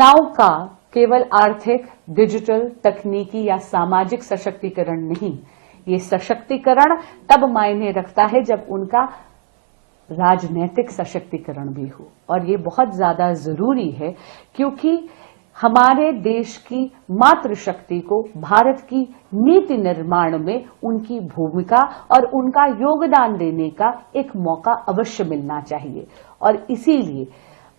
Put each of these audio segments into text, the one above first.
महिलाओं का केवल आर्थिक, डिजिटल, तकनीकी या सामाजिक सशक्तिकरण नहीं, ये सशक्तिकरण तब मायने रखता है जब उनका राजनीतिक सशक्तिकरण भी हो। और ये बहुत ज्यादा जरूरी है क्योंकि हमारे देश की मातृशक्ति को भारत की नीति निर्माण में उनकी भूमिका और उनका योगदान देने का एक मौका अवश्य मिलना चाहिए। और इसीलिए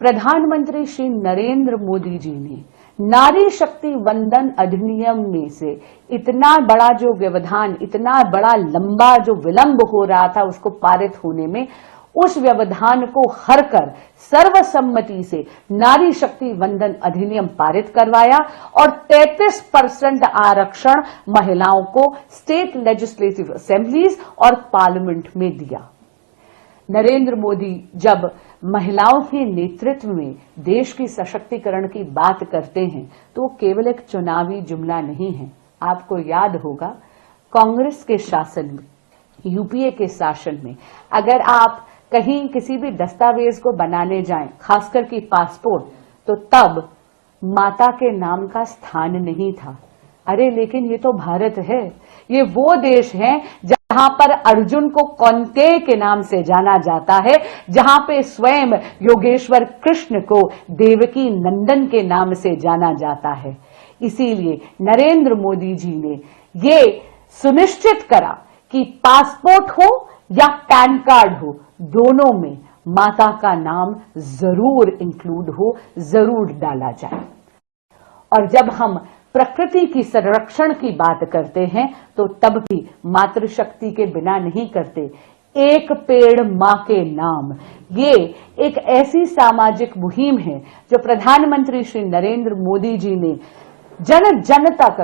प्रधानमंत्री श्री नरेंद्र मोदी जी ने नारी शक्ति वंदन अधिनियम में से इतना बड़ा जो व्यवधान, इतना बड़ा लंबा जो विलंब हो रहा था उसको पारित होने में, उस व्यवधान को हरकर सर्वसम्मति से नारी शक्ति वंदन अधिनियम पारित करवाया और 33% आरक्षण महिलाओं को स्टेट लेजिस्लेटिव असेंबलीज और पार्लियामेंट में दिया। नरेंद्र मोदी जब महिलाओं के नेतृत्व में देश की सशक्तिकरण की बात करते हैं तो केवल एक चुनावी जुमला नहीं है। आपको याद होगा कांग्रेस के शासन में, यूपीए के शासन में, अगर आप कहीं किसी भी दस्तावेज को बनाने जाएं, खासकर कि पासपोर्ट, तो तब माता के नाम का स्थान नहीं था। अरे लेकिन ये तो भारत है, ये वो देश है जहां पर अर्जुन को कौन्तेय के नाम से जाना जाता है, जहां पे स्वयं योगेश्वर कृष्ण को देवकी नंदन के नाम से जाना जाता है। इसीलिए नरेंद्र मोदी जी ने ये सुनिश्चित करा कि पासपोर्ट हो या पैन कार्ड हो, दोनों में माता का नाम जरूर इंक्लूड हो, जरूर डाला जाए। और जब हम प्रकृति की संरक्षण की बात करते हैं तो तब भी मातृशक्ति के बिना नहीं करते। एक पेड़ मां के नाम, ये एक ऐसी सामाजिक मुहिम है जो प्रधानमंत्री श्री नरेंद्र मोदी जी ने जन जन तक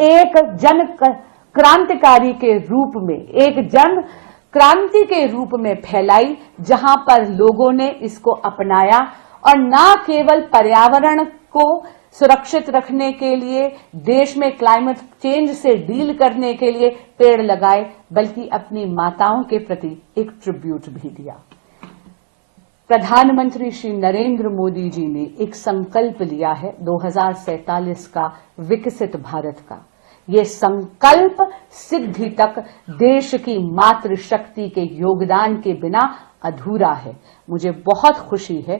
एक जन क्रांतिकारी के रूप में, एक जन क्रांति के रूप में फैलाई, जहां पर लोगों ने इसको अपनाया और न केवल पर्यावरण को सुरक्षित रखने के लिए, देश में क्लाइमेट चेंज से डील करने के लिए पेड़ लगाए, बल्कि अपनी माताओं के प्रति एक ट्रिब्यूट भी दिया। प्रधानमंत्री श्री नरेंद्र मोदी जी ने एक संकल्प लिया है 2047 का, विकसित भारत का। ये संकल्प सिद्धि तक देश की मातृशक्ति के योगदान के बिना अधूरा है। मुझे बहुत खुशी है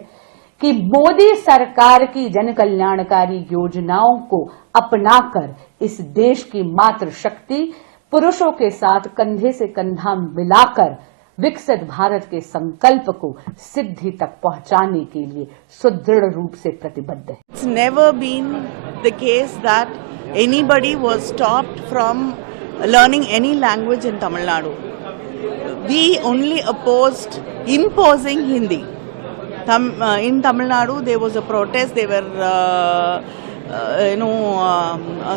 कि मोदी सरकार की जन कल्याणकारी योजनाओं को अपनाकर इस देश की मातृशक्ति पुरुषों के साथ कंधे से कंधा मिलाकर विकसित भारत के संकल्प को सिद्धि तक पहुंचाने के लिए सुदृढ़ रूप से प्रतिबद्ध है। It's never been the case that anybody was stopped from learning any language in Tamil Nadu. We only opposed imposing Hindi. In Tamil Nadu, there was a protest. There were,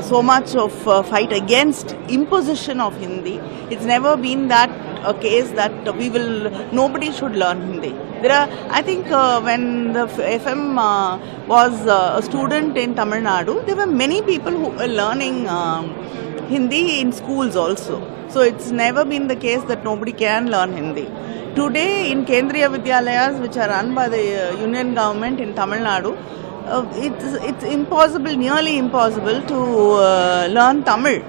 so much of fight against imposition of Hindi. It's never been that a case that nobody should learn Hindi. I think when the FM was a student in Tamil Nadu, there were many people who were learning Hindi in schools also. So it's never been the case that nobody can learn Hindi. Today in Kendriya Vidyalayas, which are run by the union government in Tamil Nadu, it's impossible, nearly impossible to learn Tamil.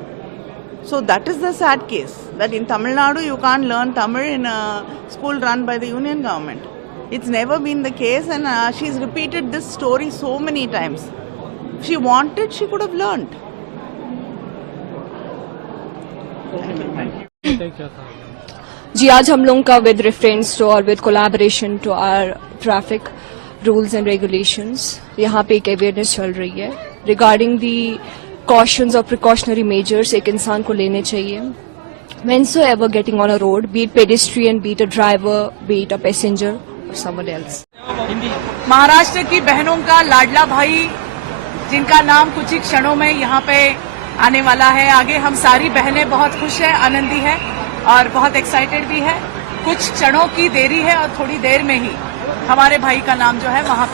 So that is the sad case, that in Tamil Nadu you can't learn Tamil in a school run by the union government. It's never been the case, and she's repeated this story so many times. If she wanted, she could have learned. जी, आज हम लोगों का with reference to और with collaboration to our traffic rules and regulations यहाँ पे एक awareness चल रही है रिगार्डिंग दी कॉशंस और प्रिकॉशनरी मेजर्स एक इंसान को लेने चाहिए whensoever getting on a road, be it pedestrian, be it a driver, be it a passenger or someone else. Maharashtra की बहनों का लाडला भाई, जिनका नाम कुछ ही क्षणों में यहाँ पे आने वाला है। आगे हम सारी बहनें बहुत खुश हैं, आनंदी हैं और बहुत एक्साइटेड भी है। कुछ क्षणों की देरी है और थोड़ी देर में ही हमारे भाई का नाम जो है वहाँ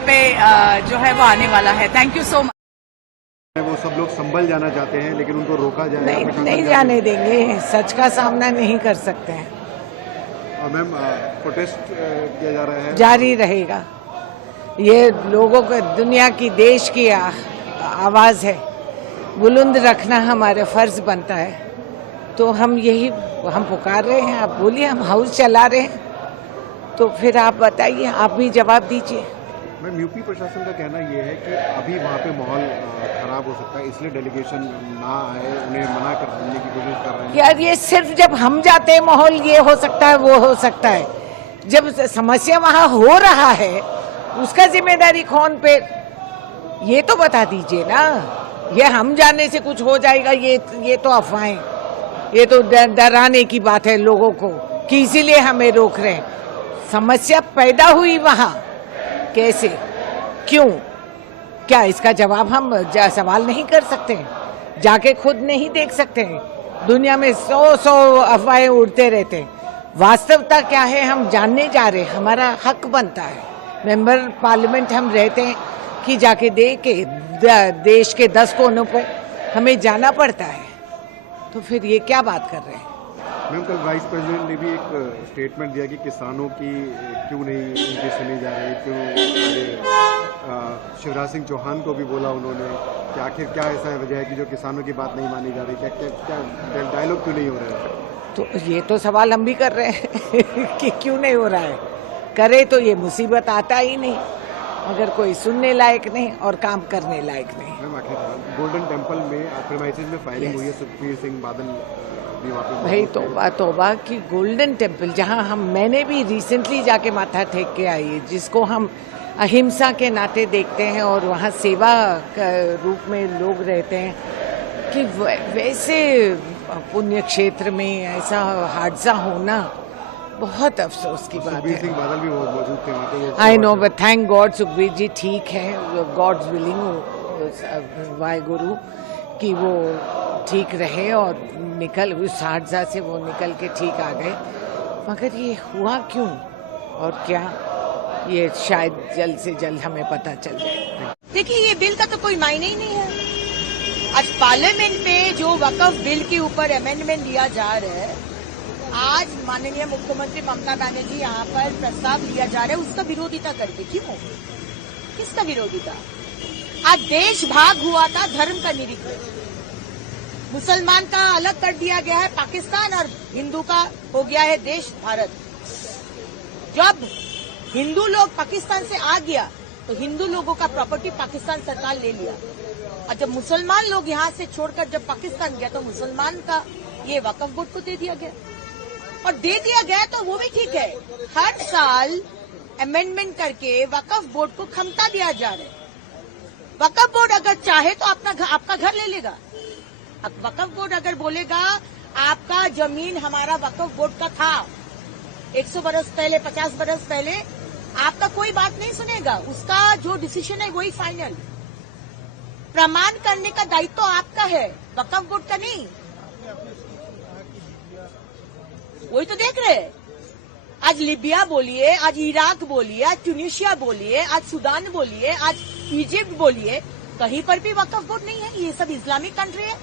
पे जो है वो आने वाला है। Thank you so much. वो सब लोग संभल जाना चाहते हैं लेकिन उनको रोका जाए। नहीं जाने देंगे, सच का सामना नहीं कर सकते हैं। मैम, प्रोटेस्ट किया जा रहा है, जारी रहेगा। ये लोगों को, दुनिया की, देश की आवाज़ है, बुलंद रखना हमारा फर्ज बनता है। तो हम पुकार रहे हैं। आप बोलिए, हम हाउस चला रहे हैं, तो फिर आप बताइए, आप भी जवाब दीजिए। मैम, यूपी प्रशासन का कहना ये है कि अभी वहाँ पे माहौल खराब हो सकता है, इसलिए डेलीगेशन ना आए, उन्हें मना करने की कोशिश कर रहे हैं। यार, ये सिर्फ जब हम जाते हैं माहौल ये हो सकता है, वो हो सकता है। जब समस्या वहाँ हो रहा है, उसका जिम्मेदारी कौन पे, ये तो बता दीजिए ना। ये हम जाने से कुछ हो जाएगा, ये तो अफवाहें, ये तो डराने की बात है लोगों को कि इसीलिए हमें रोक रहे हैं। समस्या पैदा हुई वहाँ, कैसे, क्यों, क्या इसका जवाब हम सवाल नहीं कर सकते? जाके खुद नहीं देख सकते? दुनिया में 100 अफवाहें उड़ते रहते हैं। वास्तवता क्या है हम जानने जा रहे हैं, हमारा हक बनता है। मेंबर पार्लियामेंट हम रहते हैं कि जाके देश के 10 कोनों पे हमें जाना पड़ता है। तो फिर ये क्या बात कर रहे हैं? मैम, कल वाइस प्रेसिडेंट ने भी एक स्टेटमेंट दिया कि किसानों की क्यों नहीं उनकी सुनी जा रही, क्यों शिवराज सिंह चौहान को भी बोला उन्होंने कि आखिर क्या ऐसा वजह है कि जो किसानों की बात नहीं मानी जा रही, क्या डायलॉग क्यों नहीं हो रहा है? तो ये तो सवाल हम भी कर रहे हैं कि क्यों नहीं हो रहा है। करे तो ये मुसीबत आता ही नहीं, मगर कोई सुनने लायक नहीं और काम करने लायक नहीं। मैम, आखिर गोल्डन टेम्पल में प्रीमाइसेस में फायरिंग हुई है, सुखबीर सिंह बादल भी वहाँ पे। भाई तौबा कि गोल्डन टेम्पल, जहाँ मैंने भी रिसेंटली जाके माथा टेक के आई है, जिसको हम अहिंसा के नाते देखते हैं और वहाँ सेवा का रूप में लोग रहते हैं, कि वैसे पुण्य क्षेत्र में ऐसा हादसा होना बहुत अफसोस की बात है। सुखबीर सिंह बादल भी मौजूद थे वहाँ पे। I know, but thank God Sukhbir ji ठीक है, गॉड्स विलिंग, वाहेगुरु, कि वो ठीक रहे और उस हादसा से वो निकल के ठीक आ गए। मगर ये हुआ क्यों और क्या, ये शायद जल्द से जल्द हमें पता चल जाए। देखिए, ये बिल का तो कोई मायने ही नहीं है। आज पार्लियामेंट में जो वक्फ बिल के ऊपर अमेंडमेंट लिया जा रहा है, आज माननीय मुख्यमंत्री ममता बनर्जी यहाँ पर प्रस्ताव लिया जा रहा है, उसका विरोधिता करके क्यों? किसका विरोधिता? आज देश भाग हुआ था धर्म का निरीक्षण, मुसलमान का अलग कर दिया गया है पाकिस्तान और हिंदू का हो गया है देश भारत। जब हिंदू लोग पाकिस्तान से आ गया तो हिंदू लोगों का प्रॉपर्टी पाकिस्तान सरकार ले लिया, और जब मुसलमान लोग यहाँ से छोड़कर जब पाकिस्तान गया तो मुसलमान का ये वक्फ बोर्ड को दे दिया गया, और दे दिया गया तो वो भी ठीक है। हर साल अमेंडमेंट करके वक्फ बोर्ड को क्षमता दिया जा रहा है। वक्फ बोर्ड अगर चाहे तो आपका घर ले लेगा। वक्फ बोर्ड अगर बोलेगा आपका जमीन हमारा वक्फ बोर्ड का था 100 बरस पहले, 50 बरस पहले, आपका कोई बात नहीं सुनेगा। उसका जो डिसीजन है वही फाइनल। प्रमाण करने का दायित्व तो आपका है, वक्फ बोर्ड का नहीं। वही तो देख रहे हैं। आज लीबिया बोलिए, आज इराक बोलिए, आज ट्यूनीशिया बोलिए, आज सूडान बोलिए, आज इजिप्ट बोलिए, कहीं पर भी वक्फ बोर्ड नहीं है। ये सब इस्लामिक कंट्री है।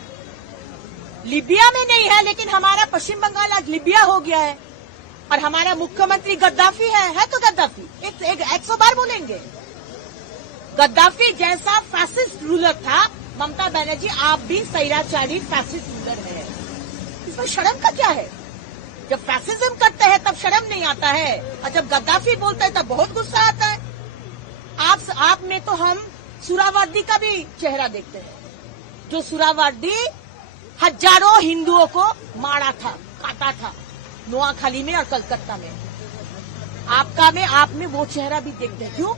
लीबिया में नहीं है, लेकिन हमारा पश्चिम बंगाल आज लीबिया हो गया है, और हमारा मुख्यमंत्री गद्दाफी है तो गद्दाफी 100 बार बोलेंगे। गद्दाफी जैसा फैसिस्ट रूलर था ममता बनर्जी, आप भी सैराचारी फैसिस्ट रूलर है। इसमें शर्म का क्या है? जब फैसिज्म करते हैं तब शर्म नहीं आता है, और जब गद्दाफी बोलते हैं तब बहुत गुस्सा आता है। आप में तो हम सुरावादी का भी चेहरा देखते हैं, जो सुरावादी हजारों हिंदुओं को मारा था, काटा था, नोआखाली में और कलकत्ता में। आप में वो चेहरा भी देखते हैं। क्यों?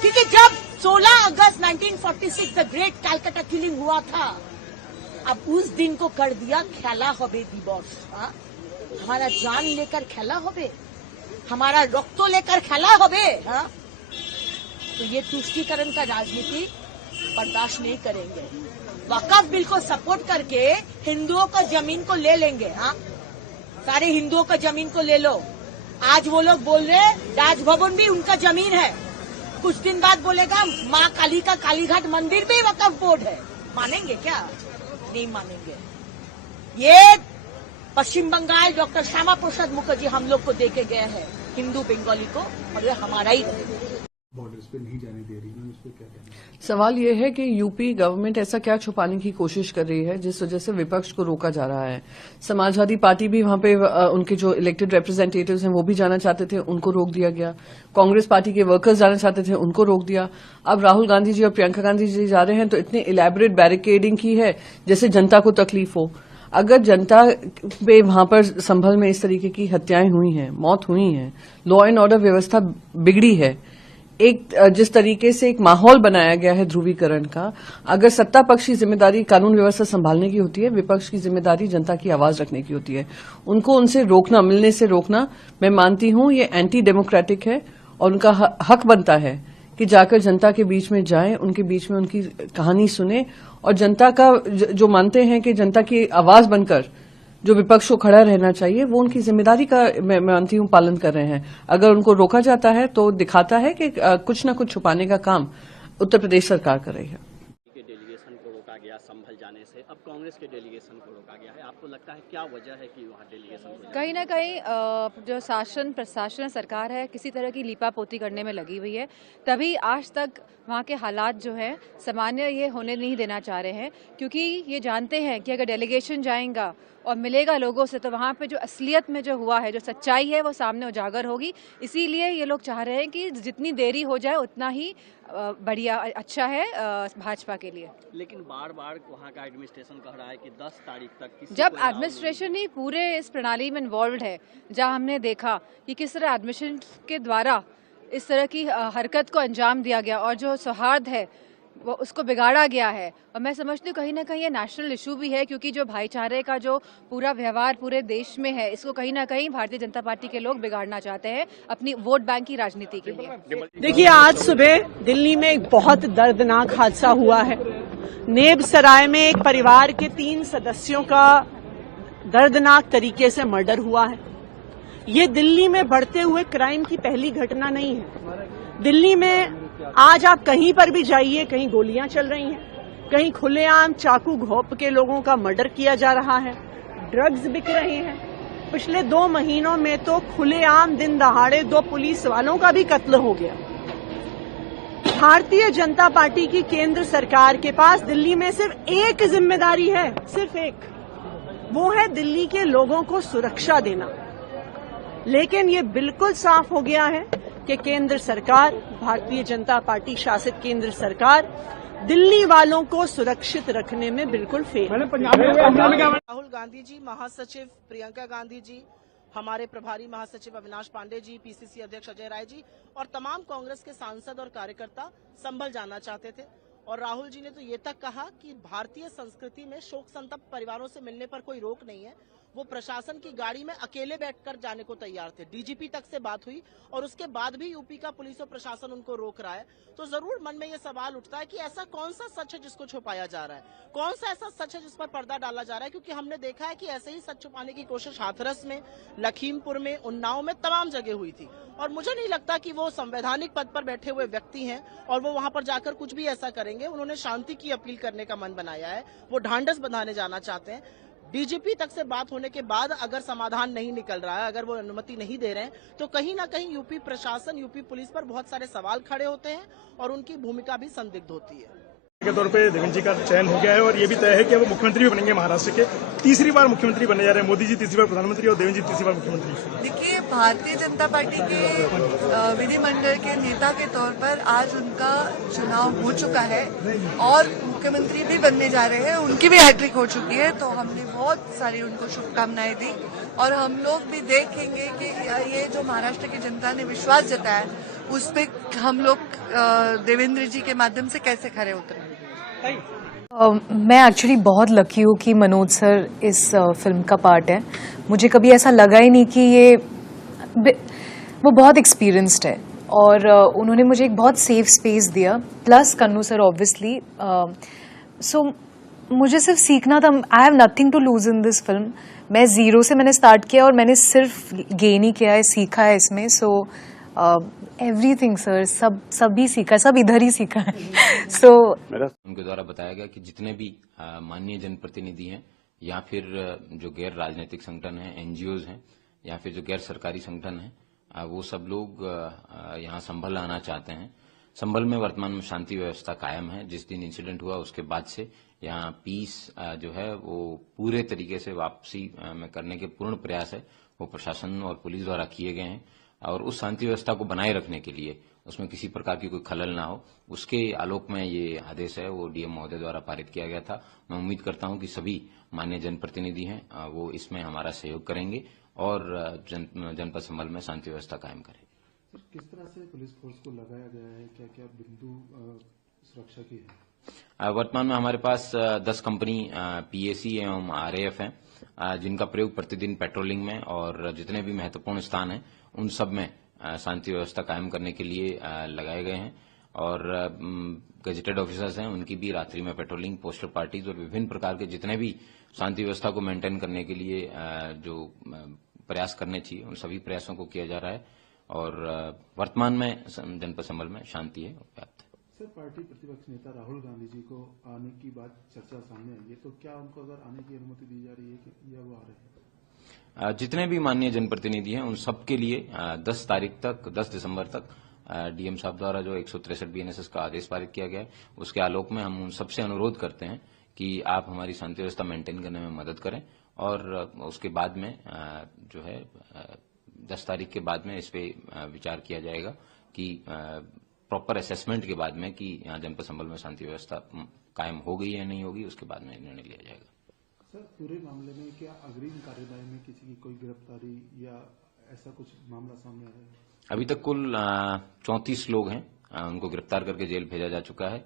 क्योंकि जब 16 अगस्त 1946 द ग्रेट कैलकाटा किलिंग हुआ था, अब उस दिन को कर दिया खेला होबे दिवस। हमारा जान लेकर खेला होबे, हमारा रक्तो लेकर खेला होबे। तो ये तुष्टीकरण का राजनीति बर्दाश्त नहीं करेंगे। वक्फ बिल को सपोर्ट करके हिंदुओं का जमीन को ले लेंगे। सारे हिंदुओं का जमीन को ले लो। आज वो लोग बोल रहे राजभवन भी उनका जमीन है, कुछ दिन बाद बोलेगा माँ काली का कालीघाट मंदिर भी वक्फ बोर्ड है। मानेंगे क्या? नहीं मानेंगे। ये पश्चिम बंगाल डॉक्टर श्यामा प्रसाद मुखर्जी हम लोग को देके गए हैं, हिंदू बंगाली को, और ये हमारा ही बॉर्डर्स पे नहीं जाने दे रही है, उस पर क्या कहना है? सवाल यह है कि यूपी गवर्नमेंट ऐसा क्या छुपाने की कोशिश कर रही है जिस वजह से विपक्ष को रोका जा रहा है। समाजवादी पार्टी भी वहां पे उनके जो इलेक्टेड रिप्रेजेंटेटिव्स हैं वो भी जाना चाहते थे, उनको रोक दिया गया। कांग्रेस पार्टी के वर्कर्स जाना चाहते थे, उनको रोक दिया। अब राहुल गांधी जी और प्रियंका गांधी जी जा रहे हैं तो इतने इलेबोरेट बैरिकेडिंग की है जैसे जनता को तकलीफ हो। अगर जनता पे वहां पर संभल में इस तरीके की हत्याएं हुई हैं, मौत हुई है, लॉ एंड ऑर्डर व्यवस्था बिगड़ी है, एक जिस तरीके से एक माहौल बनाया गया है ध्रुवीकरण का, अगर सत्ता पक्ष की जिम्मेदारी कानून व्यवस्था संभालने की होती है, विपक्ष की जिम्मेदारी जनता की आवाज रखने की होती है। उनको उनसे रोकना, मिलने से रोकना, मैं मानती हूं ये एंटी डेमोक्रेटिक है और उनका हक बनता है कि जाकर जनता के बीच में जाएं, उनके बीच में उनकी कहानी सुने और जनता का जो मानते हैं कि जनता की आवाज बनकर जो विपक्ष को खड़ा रहना चाहिए वो उनकी जिम्मेदारी का मैं मानती हूं पालन कर रहे हैं। अगर उनको रोका जाता है तो दिखाता है कि कुछ न कुछ छुपाने का काम उत्तर प्रदेश सरकार कर रही है। डेलीगेशन को रोका गया संभल जाने से, अब कांग्रेस के डेलीगेशन को रोका गया है, आपको लगता है क्या वजह है कि वहाँ डेलीगेशन कहीं ना कहीं जो शासन प्रशासन सरकार है किसी तरह की लीपापोती करने में लगी हुई है, तभी आज तक वहाँ के हालात जो है सामान्य ये होने नहीं देना चाह रहे हैं, क्योंकि ये जानते हैं कि अगर डेलीगेशन जाएगा और मिलेगा लोगों से तो वहाँ पे जो असलियत में जो हुआ है, जो सच्चाई है वो सामने उजागर होगी। इसीलिए ये लोग चाह रहे हैं कि जितनी देरी हो जाए उतना ही बढ़िया अच्छा है भाजपा के लिए। लेकिन बार बार वहाँ का एडमिनिस्ट्रेशन कह रहा है कि 10 तारीख तक किसी जब एडमिनिस्ट्रेशन ही पूरे इस प्रणाली में इन्वॉल्व है, जहाँ हमने देखा कि किस तरह एडमिशन के द्वारा इस तरह की हरकत को अंजाम दिया गया और जो सौहार्द है वो उसको बिगाड़ा गया है, और मैं समझती हूँ कहीं ना कहीं ये नेशनल इशू भी है, क्योंकि जो भाईचारे का जो पूरा व्यवहार पूरे देश में है, इसको कहीं ना कहीं भारतीय जनता पार्टी के लोग बिगाड़ना चाहते हैं अपनी वोट बैंक की राजनीति के लिए। देखिए, आज सुबह दिल्ली में एक बहुत दर्दनाक हादसा हुआ है। नेब सराय में एक परिवार के 3 सदस्यों का दर्दनाक तरीके से मर्डर हुआ है। ये दिल्ली में बढ़ते हुए क्राइम की पहली घटना नहीं है। दिल्ली में आज आप कहीं पर भी जाइए, कहीं गोलियां चल रही हैं, कहीं खुलेआम चाकू घोंप के लोगों का मर्डर किया जा रहा है, ड्रग्स बिक रहे हैं। पिछले 2 महीनों में तो खुलेआम दिन दहाड़े 2 पुलिस वालों का भी कत्ल हो गया। भारतीय जनता पार्टी की केंद्र सरकार के पास दिल्ली में सिर्फ एक जिम्मेदारी है, सिर्फ एक, वो है दिल्ली के लोगों को सुरक्षा देना। लेकिन ये बिल्कुल साफ हो गया है कि केंद्र सरकार, भारतीय जनता पार्टी शासित केंद्र सरकार दिल्ली वालों को सुरक्षित रखने में बिल्कुल फेल। राहुल गांधी जी, महासचिव प्रियंका गांधी जी, हमारे प्रभारी महासचिव अविनाश पांडे जी, पीसीसी अध्यक्ष अजय राय जी और तमाम कांग्रेस के सांसद और कार्यकर्ता संभल जाना चाहते थे। और राहुल जी ने तो ये तक कहा कि भारतीय संस्कृति में शोक संतप्त परिवारों से मिलने पर कोई रोक नहीं है। वो प्रशासन की गाड़ी में अकेले बैठकर जाने को तैयार थे। डीजीपी तक से बात हुई और उसके बाद भी यूपी का पुलिस और प्रशासन उनको रोक रहा है। तो जरूर मन में ये सवाल उठता है कि ऐसा कौन सा सच है जिसको छुपाया जा रहा है, कौन सा ऐसा सच है जिस पर पर्दा डाला जा रहा है, क्योंकि हमने देखा है कि ऐसे ही सच छुपाने की कोशिश हाथरस में, लखीमपुर में, उन्नाव में तमाम जगह हुई थी। और मुझे नहीं लगता कि वो संवैधानिक पद पर बैठे हुए व्यक्ति हैं और वो वहां पर जाकर कुछ भी ऐसा करेंगे। उन्होंने शांति की अपील करने का मन बनाया है, वो ढांढस बंधाने जाना चाहते हैं। डीजीपी तक से बात होने के बाद अगर समाधान नहीं निकल रहा है, अगर वो अनुमति नहीं दे रहे हैं, तो कहीं ना कहीं यूपी प्रशासन, यूपी पुलिस पर बहुत सारे सवाल खड़े होते हैं और उनकी भूमिका भी संदिग्ध होती है। के तौर पे देवेंद्र जी का चयन हो गया है और ये भी तय है कि वो मुख्यमंत्री भी बनेंगे महाराष्ट्र के। 3री बार मुख्यमंत्री बनने जा रहे हैं। मोदी जी 3री बार प्रधानमंत्री और देवेंद्र जी 3री बार मुख्यमंत्री। देखिए, भारतीय जनता पार्टी के विधिमंडल के नेता के तौर पर आज उनका चुनाव हो चुका है और मुख्यमंत्री भी बनने जा रहे हैं। उनकी भी हैट्रिक हो चुकी है, तो हमने बहुत सारी उनको शुभकामनाएं दी और हम लोग भी देखेंगे कि ये जो महाराष्ट्र की जनता ने विश्वास जताया उस पर हम लोग देवेंद्र जी के माध्यम से कैसे खरे उतरे। मैं एक्चुअली बहुत लकी हूँ कि मनोज सर इस फिल्म का पार्ट है। मुझे कभी ऐसा लगा ही नहीं कि वो बहुत एक्सपीरियंस्ड है और उन्होंने मुझे एक बहुत सेफ स्पेस दिया, plus Kannu sir obviously. So मुझे सिर्फ सीखना था। I have nothing to lose in this film. मैं 0 से मैंने स्टार्ट किया और मैंने सिर्फ गेन ही किया है, सीखा है इसमें। सो एवरीथिंग सर, सभी सीखा, सब इधर ही सीखा है। सो उनके द्वारा बताया गया कि जितने भी माननीय जनप्रतिनिधि हैं या फिर जो गैर राजनीतिक संगठन हैं, एनजीओज हैं या फिर जो गैर सरकारी संगठन हैं, वो सब लोग यहाँ संभल आना चाहते हैं संभल में वर्तमान में शांति व्यवस्था कायम है। जिस दिन इंसिडेंट हुआ उसके बाद से यहाँ पीस जो है वो पूरे तरीके से वापसी में करने के पूर्ण प्रयास है वो प्रशासन और पुलिस द्वारा किए गए हैं और उस शांति व्यवस्था को बनाए रखने के लिए उसमें किसी प्रकार की कोई खलल ना हो उसके आलोक में ये आदेश है वो डीएम महोदय द्वारा पारित किया गया था। मैं उम्मीद करता हूं कि सभी माननीय जनप्रतिनिधि हैं वो इसमें हमारा सहयोग करेंगे और जनपद संभल में शांति व्यवस्था कायम करेंगे। किस तरह से पुलिस फोर्स को लगाया गया है, क्या क्या बिंदु सुरक्षा की है? वर्तमान में हमारे पास 10 कंपनी पीएसी एवं आरएएफ हैं जिनका प्रयोग प्रतिदिन पेट्रोलिंग में और जितने भी महत्वपूर्ण स्थान हैं उन सब में शांति व्यवस्था कायम करने के लिए लगाए गए हैं और गजेटेड ऑफिसर्स हैं उनकी भी रात्रि में पेट्रोलिंग, पोस्टर पार्टीज और विभिन्न प्रकार के जितने भी शांति व्यवस्था को मेंटेन करने के लिए जो प्रयास करने चाहिए उन सभी प्रयासों को किया जा रहा है और वर्तमान में जनपद संभल में शांति है व्याप्त है। सर, पार्टी प्रतिपक्ष नेता राहुल गांधी जी को आने की बात चर्चा सामने आई है, तो क्या उनको अगर आने की अनुमति दी जा रही है कि या वो आ रहे हैं? जितने भी माननीय जनप्रतिनिधि हैं उन सब के लिए 10 दिसंबर तक डीएम साहब द्वारा जो 163 बीएनएसएस का आदेश पारित किया गया है उसके आलोक में हम उन सबसे अनुरोध करते हैं कि आप हमारी शांति व्यवस्था मेंटेन करने में मदद करें और उसके बाद में जो है 10 तारीख के बाद में इस पे विचार किया जाएगा कि प्रॉपर असेसमेंट के बाद में कि यहाँ जनपद संभल में शांति व्यवस्था कायम हो गई या नहीं होगी उसके बाद में निर्णय लिया जाएगा। सर, पूरे मामले में क्या अग्रिम कार्यवाही में किसी की कोई गिरफ्तारी या ऐसा कुछ मामला सामने आया है? अभी तक कुल 34 लोग हैं उनको गिरफ्तार करके जेल भेजा जा चुका है।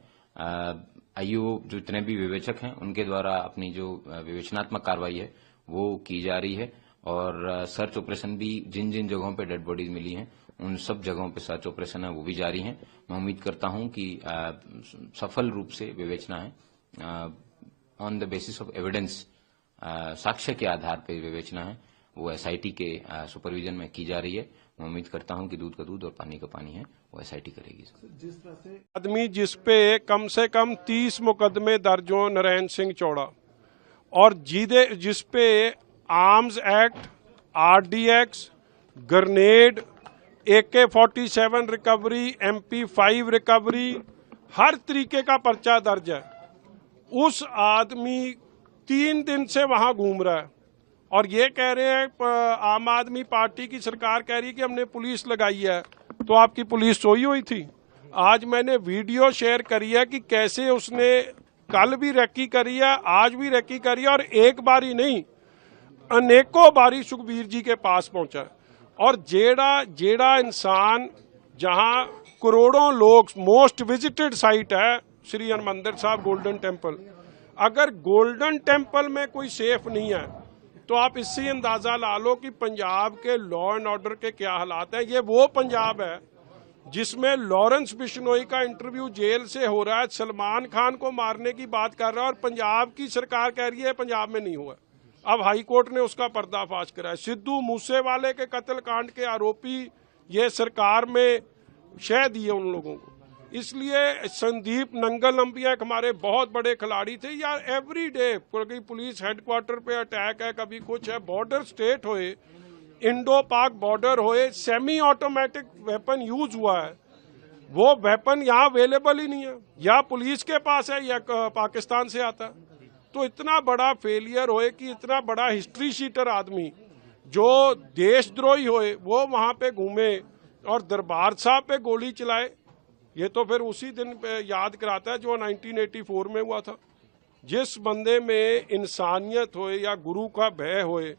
आईओ जो जितने भी विवेचक हैं उनके द्वारा अपनी जो विवेचनात्मक कार्रवाई है वो की जा रही है और सर्च ऑपरेशन भी जिन जिन जगहों पे डेड बॉडीज मिली हैं उन सब जगहों पे सर्च ऑपरेशन है वो भी जारी है। मैं उम्मीद करता हूं कि सफल रूप से विवेचना है on the basis of evidence साक्ष्य के आधार पर विवेचना है वो एसआईटी के सुपरविजन में की जा रही है। मैं उम्मीद करता हूं कि दूध का दूध और पानी का पानी है वो एसआईटी करेगी। जिस तरह से आदमी जिस पे कम से कम 30 मुकदमे दर्ज हो नरेन सिंह चौड़ा और जिस पे arms act, RDX, grenade, AK-47 recovery, MP5 recovery, हर तरीके का पर्चा दर्ज है। उस आदमी 3 दिन से वहां घूम रहा है और ये कह रहे हैं आम आदमी पार्टी की सरकार कह रही है कि हमने पुलिस लगाई है, तो आपकी पुलिस सोई हुई थी। आज मैंने वीडियो शेयर करी है कि कैसे उसने कल भी रेकी करी है, आज भी रेकी करी है और एक बारी नहीं अनेकों बारी सुखबीर जी के पास पहुंचा और जेड़ा इंसान जहां करोड़ों लोग मोस्ट विजिटेड साइट है श्री हरमंदिर साहब गोल्डन टेम्पल, अगर गोल्डन टेम्पल में कोई सेफ नहीं है तो आप इससे अंदाजा ला लो कि पंजाब के लॉ एंड ऑर्डर के क्या हालात हैं। ये वो पंजाब है जिसमें लॉरेंस बिश्नोई का इंटरव्यू जेल से हो रहा है, सलमान खान को मारने की बात कर रहा है और पंजाब की सरकार कह रही है पंजाब में नहीं हुआ। अब हाई कोर्ट ने उसका पर्दाफाश कराया। सिद्धू मूसेवाले के कत्ल कांड के आरोपी ये सरकार में शह दिए उन लोगों को। इसलिए संदीप नंगल अंबिया हमारे बहुत बड़े खिलाड़ी थे यार। एवरी डे कभी पुलिस हेडक्वार्टर पे अटैक है, कभी कुछ है, बॉर्डर स्टेट होए, इंडो पाक बॉर्डर होए, सेमी ऑटोमेटिक वेपन यूज हुआ है, वो वेपन यहाँ अवेलेबल ही नहीं है, या पुलिस के पास है या पाकिस्तान से आता है। तो इतना बड़ा फेलियर होए कि इतना बड़ा हिस्ट्री शीटर आदमी जो देशद्रोही होए वो वहां पे घूमे और दरबार साहब पे गोली चलाए, ये तो फिर उसी दिन पे याद कराता है जो 1984 में हुआ था। जिस बंदे में इंसानियत होए या गुरु का भय होए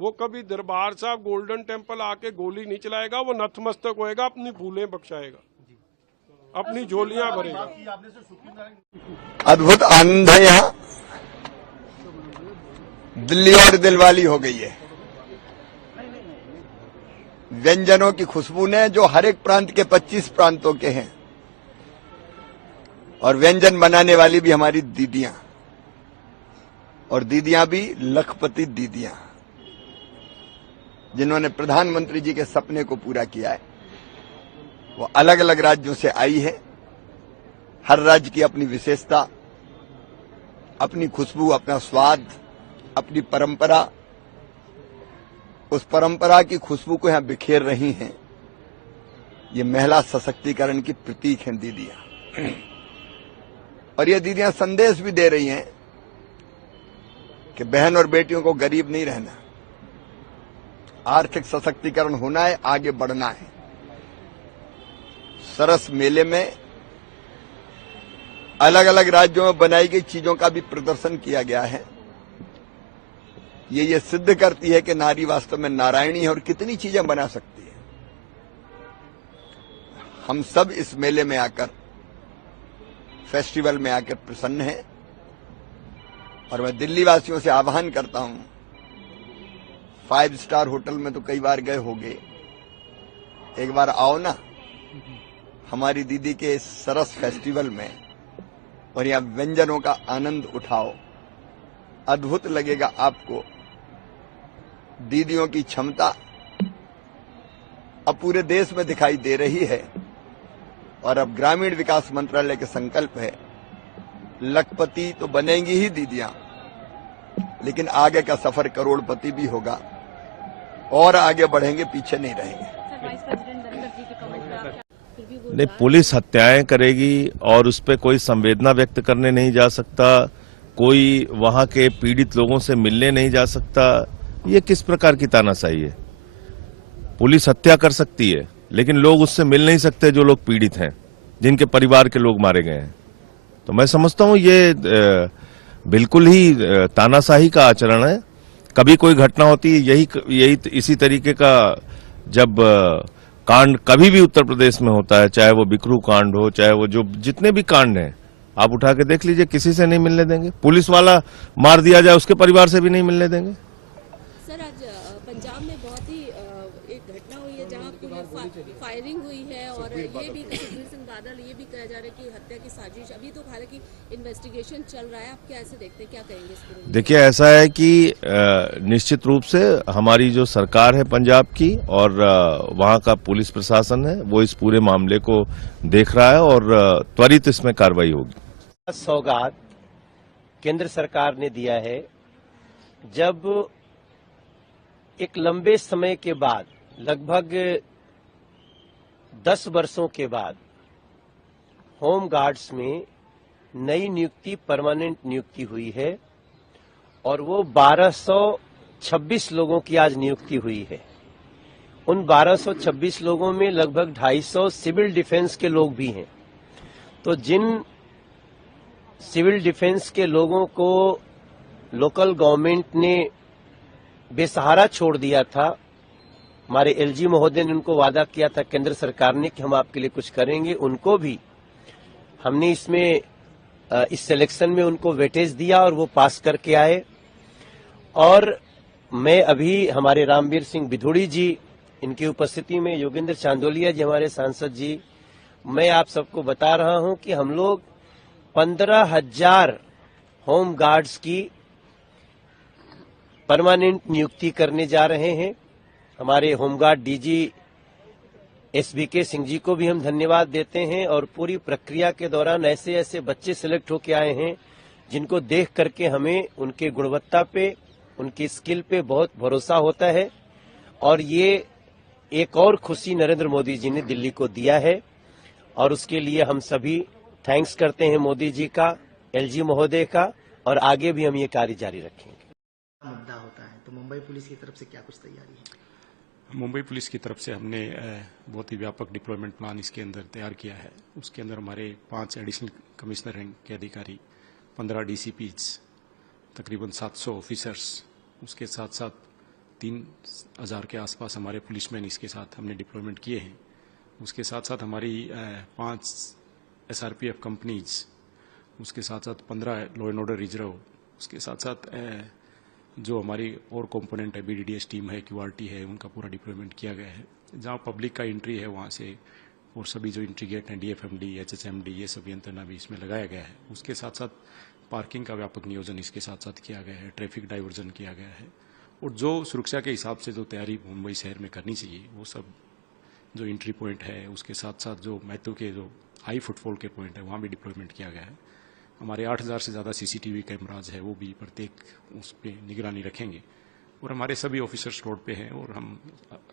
वो कभी दरबार साहब गोल्डन टेम्पल आके गोली नहीं चलाएगा, वो नतमस्तक होएगा, अपनी भूलें बख्शाएगा, अपनी झोलियां भरेगा। अद्भुत आनंद है यहाँ, दिल्ली और दिलवाली हो गई है। व्यंजनों की खुशबू ने जो हर एक प्रांत के 25 प्रांतों के हैं और व्यंजन बनाने वाली भी हमारी दीदियां, और दीदियां भी लखपति दीदियां जिन्होंने प्रधानमंत्री जी के सपने को पूरा किया है। वो अलग अलग राज्यों से आई है, हर राज्य की अपनी विशेषता, अपनी खुशबू, अपना स्वाद, अपनी परंपरा, उस परंपरा की खुशबू को यहां बिखेर रही हैं ये महिला सशक्तिकरण की प्रतीक हैं दीदियां, और ये दीदियां संदेश भी दे रही हैं कि बहन और बेटियों को गरीब नहीं रहना, आर्थिक सशक्तिकरण होना है, आगे बढ़ना है। सरस मेले में अलग अलग राज्यों में बनाई गई चीजों का भी प्रदर्शन किया गया है। ये सिद्ध करती है कि नारी वास्तव में नारायणी है और कितनी चीजें बना सकती है। हम सब इस मेले में आकर, फेस्टिवल में आकर प्रसन्न हैं, और मैं दिल्ली वासियों से आह्वान करता हूं, 5 स्टार होटल में तो कई बार गए होंगे, एक बार आओ ना हमारी दीदी के इस सरस फेस्टिवल में और यहाँ व्यंजनों का आनंद उठाओ। अद्भुत लगेगा आपको। दीदियों की क्षमता अब पूरे देश में दिखाई दे रही है, और अब ग्रामीण विकास मंत्रालय के संकल्प है, लखपति तो बनेंगी ही दीदियां, लेकिन आगे का सफर करोड़पति भी होगा, और आगे बढ़ेंगे, पीछे नहीं रहेंगे। नहीं, पुलिस हत्याएं करेगी और उस पर कोई संवेदना व्यक्त करने नहीं जा सकता, कोई वहां के पीड़ित लोगों से मिलने नहीं जा सकता, ये किस प्रकार की तानाशाही है? पुलिस हत्या कर सकती है, लेकिन लोग उससे मिल नहीं सकते जो लोग पीड़ित हैं, जिनके परिवार के लोग मारे गए हैं। तो मैं समझता हूं ये बिल्कुल ही तानाशाही का आचरण है। कभी कोई घटना होती है यही इसी तरीके का, जब कांड कभी भी उत्तर प्रदेश में होता है, चाहे वो बिकरू कांड हो, चाहे वो जो जितने भी कांड हैं, आप उठा के देख लीजिए, किसी से नहीं मिलने देंगे। पुलिस वाला मार दिया जाए, उसके परिवार से भी नहीं मिलने देंगे। सर, आज पंजाब में बहुत ही एक घटना हुई है जहां फायरिंग हुई है, और ये भी सुखबीर सिंह बादल ये भी कहा जा रहा है कि हत्या की साजिश। अभी तो हालांकि इन्वेस्टिगेशन चल रहा है, आप कैसे देखते हैं, क्या करेंगे इस पर? देखिए, ऐसा है कि निश्चित रूप से हमारी जो सरकार है पंजाब की और वहां का पुलिस प्रशासन है, वो इस पूरे मामले को देख रहा है और त्वरित इसमें कार्रवाई होगी। सौगात केंद्र सरकार ने दिया है, जब एक लंबे समय के बाद, लगभग 10 वर्षों के बाद, होम गार्ड्स में नई नियुक्ति, परमानेंट नियुक्ति हुई है, और वो 1226 लोगों की आज नियुक्ति हुई है। उन 1226 लोगों में लगभग 250 सिविल डिफेंस के लोग भी हैं। तो जिन सिविल डिफेंस के लोगों को लोकल गवर्नमेंट ने बेसहारा छोड़ दिया था, हमारे एलजी महोदय ने उनको वादा किया था केंद्र सरकार ने कि हम आपके लिए कुछ करेंगे, उनको भी हमने इसमें इस सिलेक्शन में उनको वेटेज दिया और वो पास करके आए। और मैं अभी हमारे रामवीर सिंह बिधूड़ी जी, इनकी उपस्थिति में योगेंद्र चांदोलिया जी हमारे सांसद जी, मैं आप सबको बता रहा हूं कि हम लोग 15,000 होम गार्ड्स की परमानेंट नियुक्ति करने जा रहे हैं। हमारे home guard DG SBK Singh ji को भी हम धन्यवाद देते हैं, और पूरी प्रक्रिया के दौरान ऐसे ऐसे बच्चे सिलेक्ट होके आए हैं जिनको देख करके हमें उनके गुणवत्ता पे, उनकी स्किल पे बहुत भरोसा होता है। और ये एक और खुशी नरेंद्र मोदी जी ने दिल्ली को दिया है, और उसके लिए हम सभी थैंक्स करते हैं मोदी जी का, LG महोदय का, और आगे भी हम ये कार्य जारी रखेंगे। मुद्दा होता है, तो मुंबई पुलिस की तरफ से क्या कुछ तैयारी है? मुंबई पुलिस की तरफ से हमने बहुत ही व्यापक डिप्लॉयमेंट प्लान इसके अंदर तैयार किया है। उसके अंदर हमारे 5 एडिशनल कमिश्नर रैंक के अधिकारी, 15 DCPs, तकरीबन 700 ऑफिसर्स, उसके साथ साथ 3,000 के आसपास हमारे पुलिसमैन इसके साथ हमने डिप्लॉयमेंट किए हैं। उसके साथ साथ हमारी 5 SRPF कंपनीज, उसके साथ साथ 15 लॉ एंड ऑर्डर रिजर्व, उसके साथ साथ जो हमारी और कंपोनेंट है, BDDS टीम है, QRT है, उनका पूरा डिप्लॉयमेंट किया गया है। जहां पब्लिक का एंट्री है वहां से, और सभी जो एंट्री गेट हैं, DFMD, HHMD, ये सब यंत्रणा भी इसमें लगाया गया है। उसके साथ साथ पार्किंग का व्यापक नियोजन इसके साथ साथ किया गया है, ट्रैफिक डाइवर्जन किया गया है, और जो सुरक्षा के हिसाब से जो तैयारी मुंबई शहर में करनी चाहिए, वो सब जो एंट्री पॉइंट है, उसके साथ साथ जो महत्व के जो हाई फुटफॉल के पॉइंट है, वहाँ भी डिप्लॉयमेंट किया गया है। हमारे 8,000 से ज़्यादा CCTV कैमराज है, वो भी प्रत्येक उस पर निगरानी रखेंगे। और हमारे सभी ऑफिसर्स रोड पे हैं और हम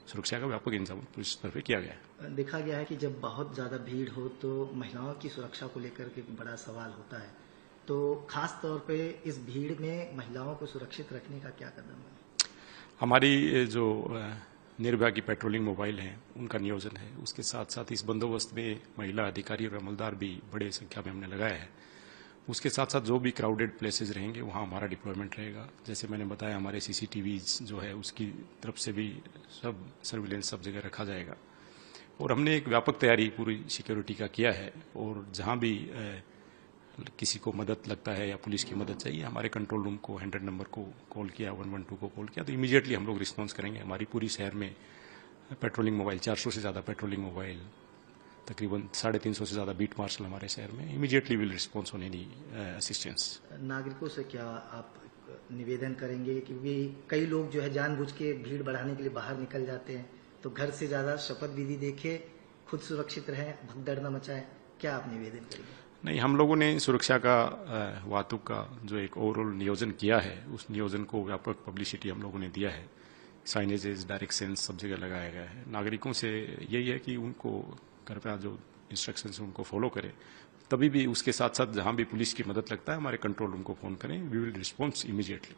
सुरक्षा का व्यापक इंतजाम पुलिस तरफ से किया गया है। देखा गया है कि जब बहुत ज़्यादा भीड़ हो तो महिलाओं की सुरक्षा को लेकर के बड़ा सवाल होता है, तो खास तौर पे इस भीड़ में महिलाओं को सुरक्षित रखने का क्या कदम है? हमारी जो निर्भया की पेट्रोलिंग मोबाइल हैं उनका नियोजन है। उसके साथ साथ इस बंदोबस्त में महिला अधिकारी और अमलदार भी बड़े संख्या में हमने लगाया है। उसके साथ साथ जो भी क्राउडेड प्लेसेस रहेंगे वहाँ हमारा डिप्लॉयमेंट रहेगा। जैसे मैंने बताया, हमारे CCTVs जो है उसकी तरफ से भी सब सर्विलेंस सब जगह रखा जाएगा और हमने एक व्यापक तैयारी पूरी सिक्योरिटी का किया है। और जहाँ भी किसी को मदद लगता है या पुलिस की मदद चाहिए, हमारे कंट्रोल रूम को 100 नंबर को कॉल किया, 112 को कॉल किया तो इमीडिएटली हम लोग रिस्पॉन्स करेंगे। हमारी पूरी शहर में पेट्रोलिंग मोबाइल 400 से ज़्यादा पेट्रोलिंग मोबाइल, तकरीबन 350 से ज़्यादा बीट मार्शल हमारे शहर में immediately will response on any assistance. नागरिकों से क्या आप निवेदन करेंगे, क्योंकि कई लोग जो है जानबूझ के भीड़ बढ़ाने के लिए बाहर निकल जाते हैं, तो घर से ज़्यादा शपथ विधि देखे, खुद सुरक्षित रहें, भगदड़ न मचाएं, क्या आप निवेदन करेंगे? नहीं, हम लोगों ने सुरक्षा का वातुक का जो एक ओवरऑल नियोजन किया है, उस नियोजन को व्यापक पब्लिसिटी हम लोगों ने दिया है। साइनेजेस, डायरेक्शंस सब जगह लगाया गया है। नागरिकों से यही है कि उनको कृपया जो इंस्ट्रक्शंस उनको फॉलो करें। तभी भी उसके साथ साथ जहां भी पुलिस की मदद लगता है हमारे कंट्रोल रूम को फोन करें, वी विल रिस्पॉन्स इमीडिएटली।